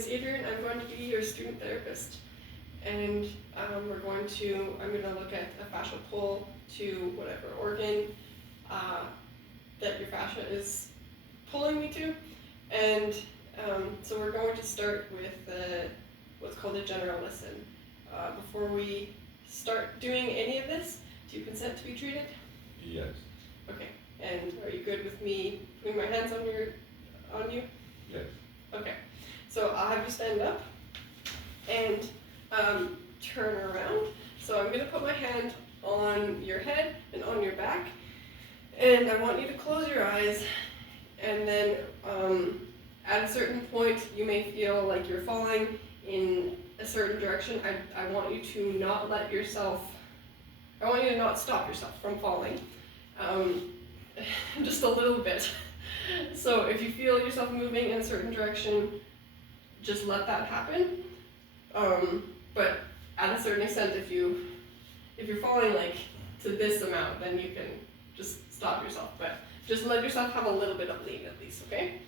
is Adrian. I'm going to be your student therapist, and I'm going to look at a fascial pull to whatever organ that your fascia is pulling me to, and so we're going to start with what's called a general listen. Before we start doing any of this, do you consent to be treated? Yes. Okay. And are you good with me putting my hands on you? Yes. Okay. So I'll have you stand up and turn around. So I'm going to put my hand on your head and on your back, and I want you to close your eyes, and then at a certain point you may feel like you're falling in a certain direction. I want you to not stop yourself from falling. Just a little bit. So if you feel yourself moving in a certain direction, just let that happen. But at a certain extent, if you're falling like to this amount, then you can just stop yourself. But just let yourself have a little bit of lean at least, okay?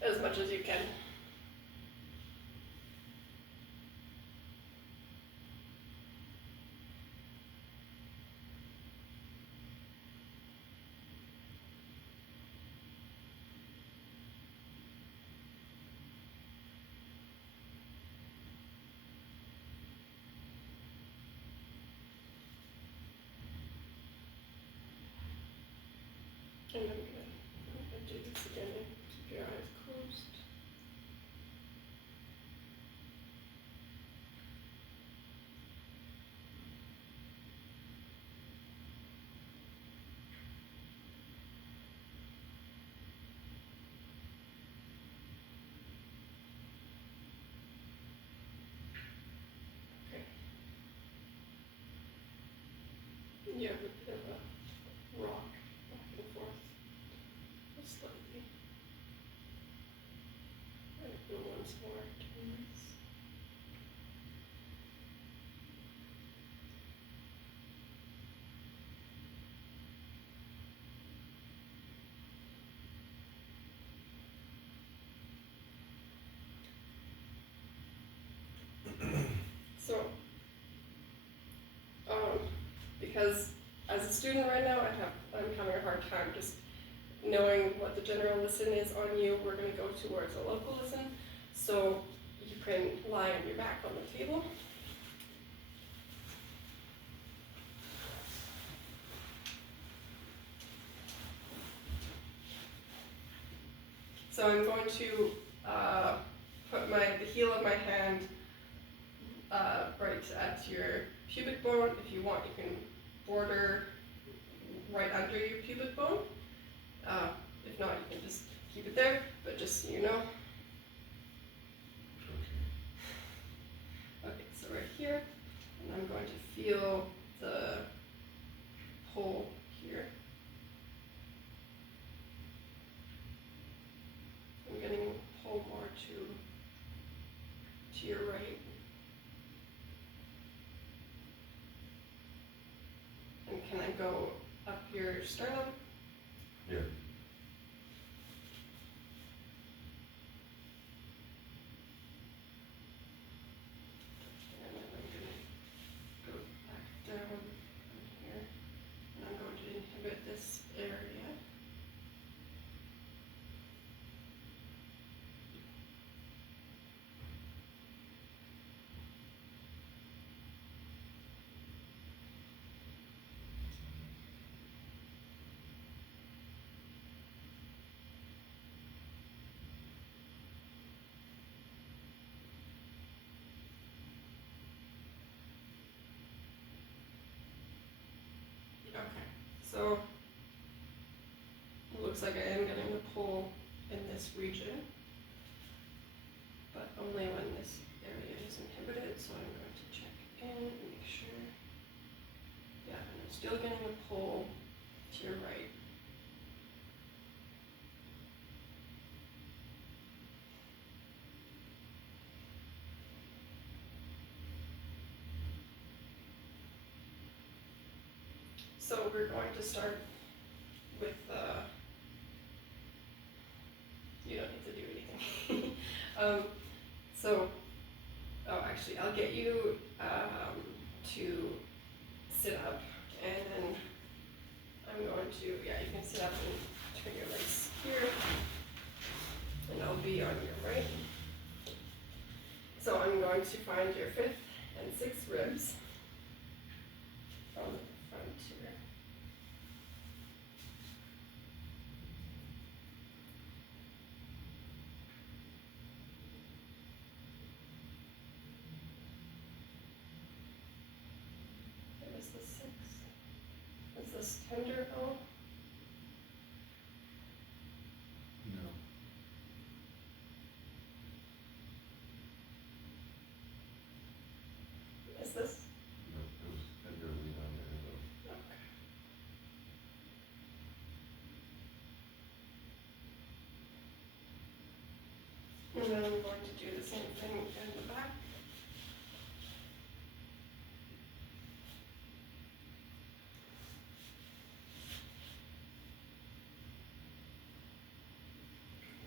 As much as you can. And I'm gonna do this again and keep your eyes closed. Okay. You have a bit of a rock back and forth. Just slightly. And do once more. Doing this. So, because as a student right now, I'm having a hard time just knowing what the general listen is on you. We're going to go towards a local listen. So you can lie on your back on the table. So I'm going to put the heel of my hand right at your pubic bone. If you want, you can border right under your pubic bone. If not, you can just keep it there, but just so you know. Okay, so right here, and I'm going to feel the pull here. I'm getting a pull more to your right. And can I go up your sternum? Yeah. And then I'm going to go back down from here. And I'm going to inhibit this area. Okay, so it looks like I am getting a pull in this region, but only when this area is inhibited. So I'm going to check in and make sure. Yeah, and I'm still getting a pull to your right. So we're going to start with, you don't need to do anything. So, oh, actually, I'll get you to sit up, and then I'm going to, yeah, you can sit up and turn your legs here, and I'll be on your right. So I'm going to find your 5th and 6th ribs from the front here. There's the 6th. Is this tender at all? No. Is this? No, it was tenderly on there though. Okay. And then I'm going to do the same thing in the back.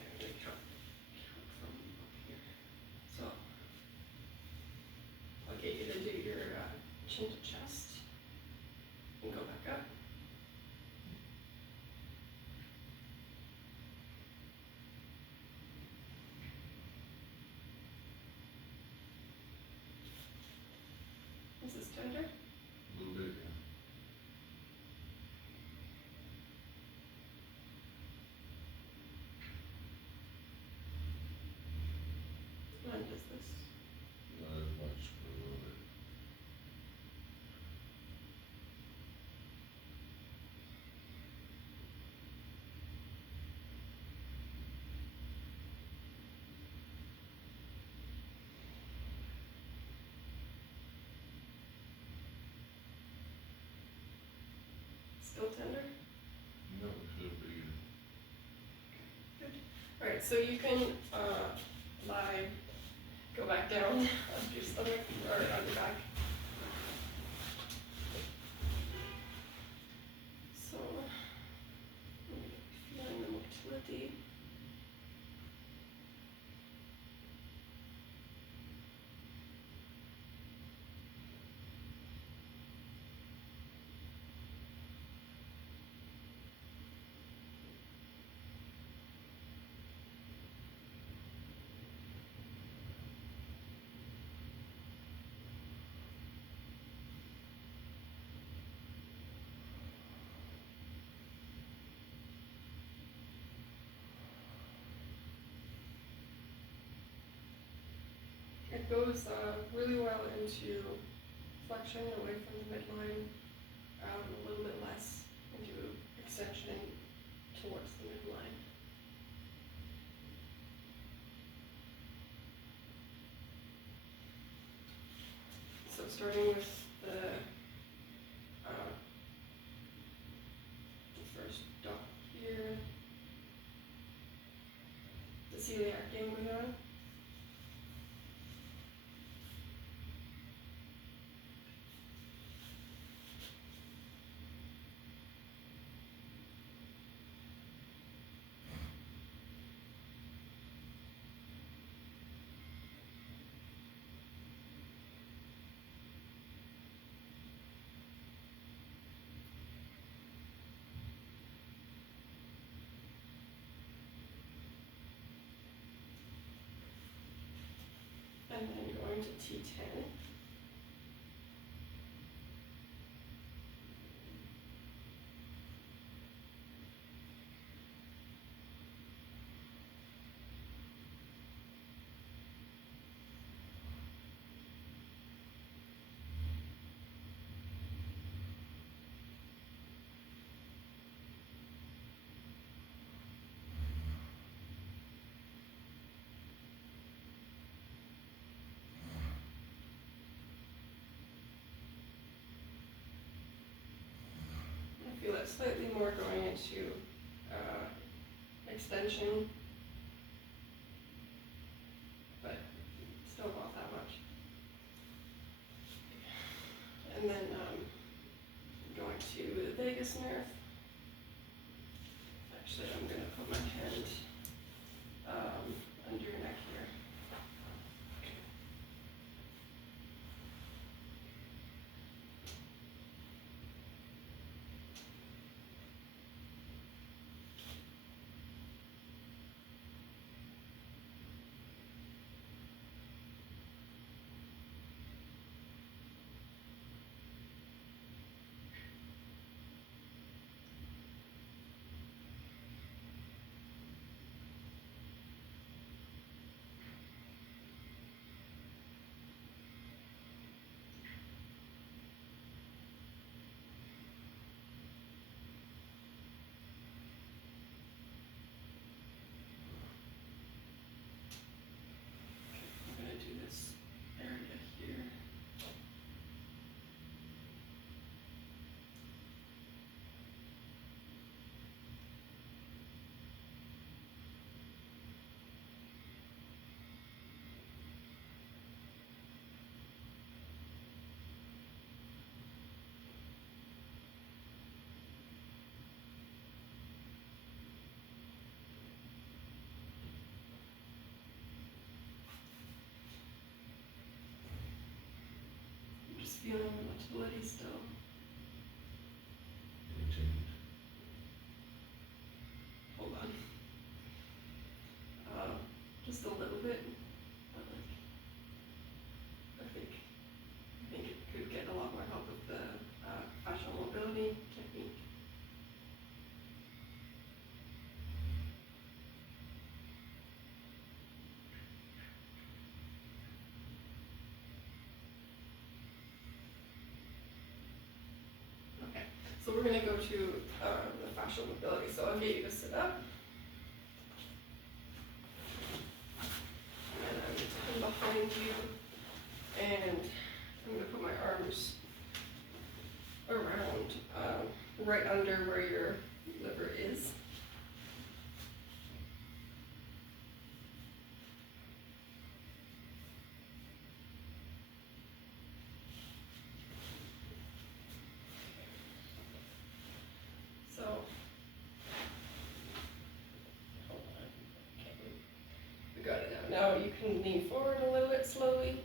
I'm gonna count from up here. So I'll get you to do your chin to chest and go back up. Is this tender? A little bit, yeah. And is this? Not as much, but a little bit. Still tender? No, it should be. Good. Alright, so you can lie, go back down on your stomach or on your back. So, feeling the motility. It goes really well into flexion away from the midline, a little bit less into extension towards the midline. So starting with the first dot here, the celiac ganglion. And then going to T10. I feel it slightly more going into extension, but still not that much. And then going to the vagus nerve. Actually, I'm going to put my hand under your neck here. feeling the motility still. Any change? Hold on. Just a little bit, but like, I think it could get a lot more help with the fascial mobility technique. Okay, so we're gonna go to the fascial mobility. So I'll get you to sit up. And I'm gonna come behind you, and I'm gonna put my arms around, right under where your liver is. So, hold on. Okay, we got it now. Now you can lean forward a little bit slowly.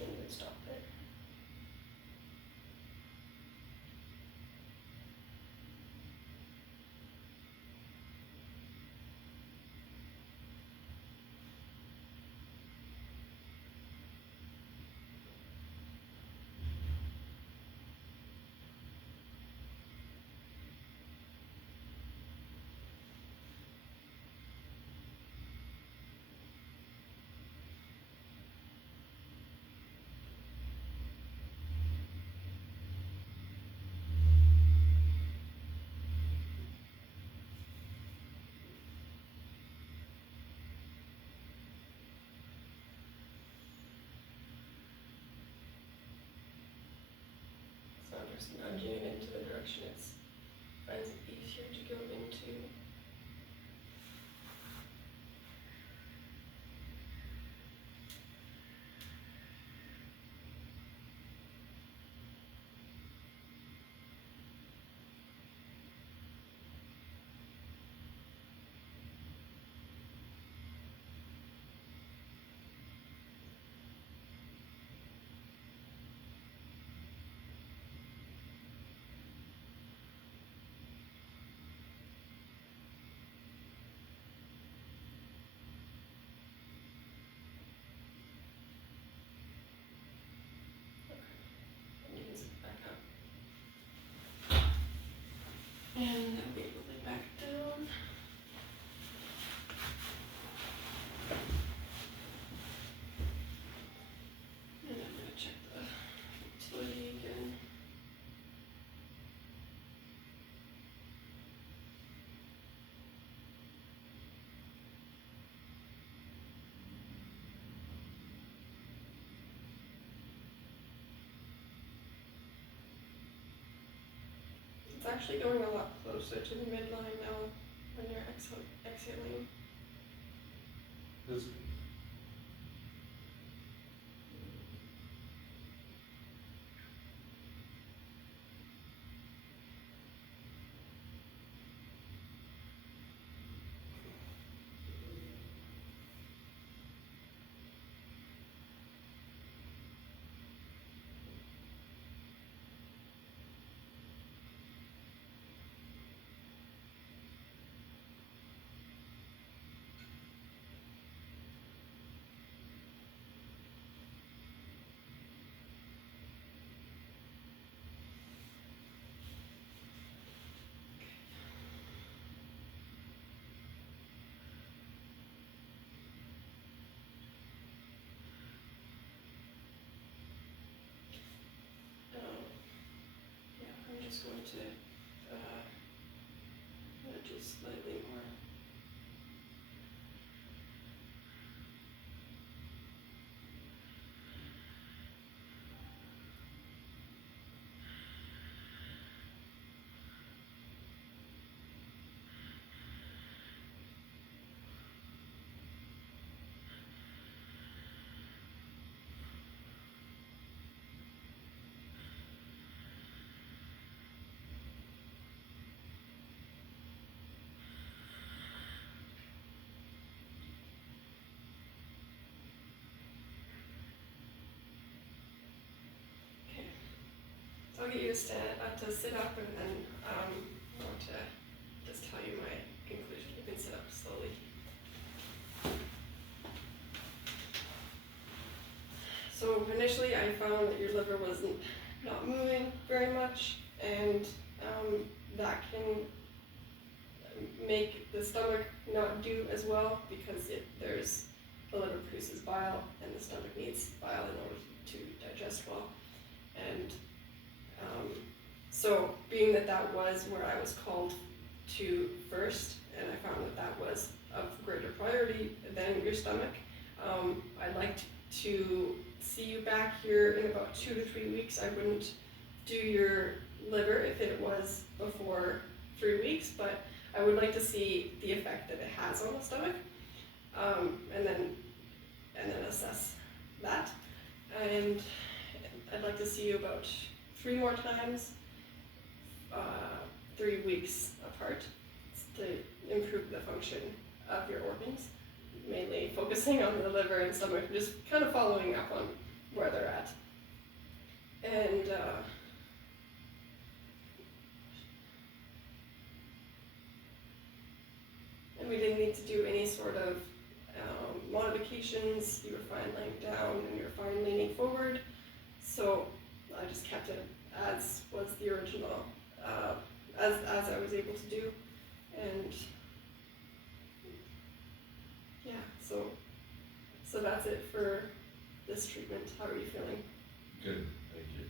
And then stop there. So I'm just nudging it into the direction it finds it easier to go into. And you can sit back up. And I'll be able to back down. And I'm gonna check the motility again. It's actually going a lot closer to the midline now when you're exhaling. This, Yeah, I'm just going to nudge it slightly more. I'll get you to to sit up, and then I want to just tell you my conclusion. You can sit up slowly. So initially, I found that your liver wasn't not moving very much, and that can make the stomach not do as well because there's the liver produces bile, and the stomach needs bile in order to digest well. And so being that was where I was called to first, and I found that was of greater priority than your stomach, I'd like to see you back here in about 2 to 3 weeks. I wouldn't do your liver if it was before 3 weeks, but I would like to see the effect that it has on the stomach, and then assess that. And I'd like to see you about 3 more times, 3 weeks apart, to improve the function of your organs, mainly focusing on the liver and stomach, just kind of following up on where they're at. And we didn't need to do any sort of modifications. You were fine laying down and you were fine leaning forward. So I just kept it as was the original, as I was able to do. And yeah, so that's it for this treatment. How are you feeling? Good, thank you.